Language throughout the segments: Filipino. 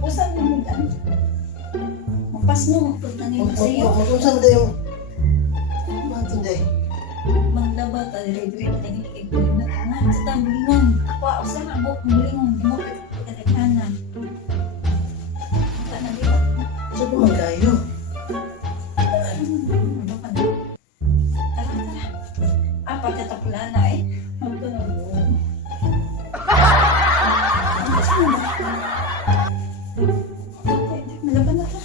Usan mo dan. Mapas mo pagtanim sa iyo. Magunsa na tayo. Matunday. Manglaba ta dire-dire tani kay kuno na sa tambilingon. Wa usa na bok bilingon mo kadaghanan. Kana dito. Sa man kayo. Tara. Apa katapulan na eh. Magtunog. Malaban na ka.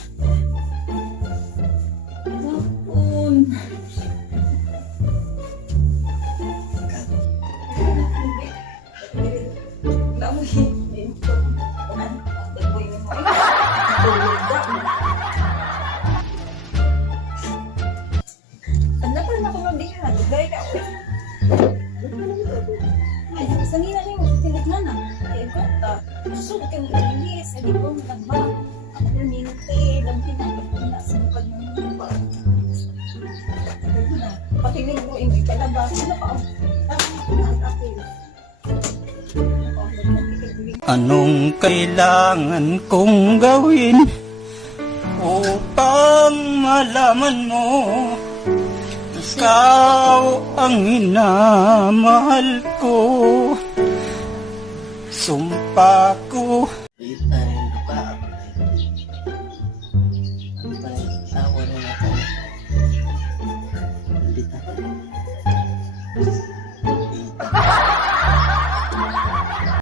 Tapon. Panapan ako ng diha. Gaya ka. Ay, sanina rin mo. Tinig na na. Ay, gata. Gusto ko kayong ilis. Ay, di ko nagba. Minti. Lampi na. Wala sa bukad ng lupa. Pakinig mo yung ikalabas. Ano pa? Ang Anong kailangan kong gawin upang malaman mo ikaw ang minamahal ko? Sumpa ko.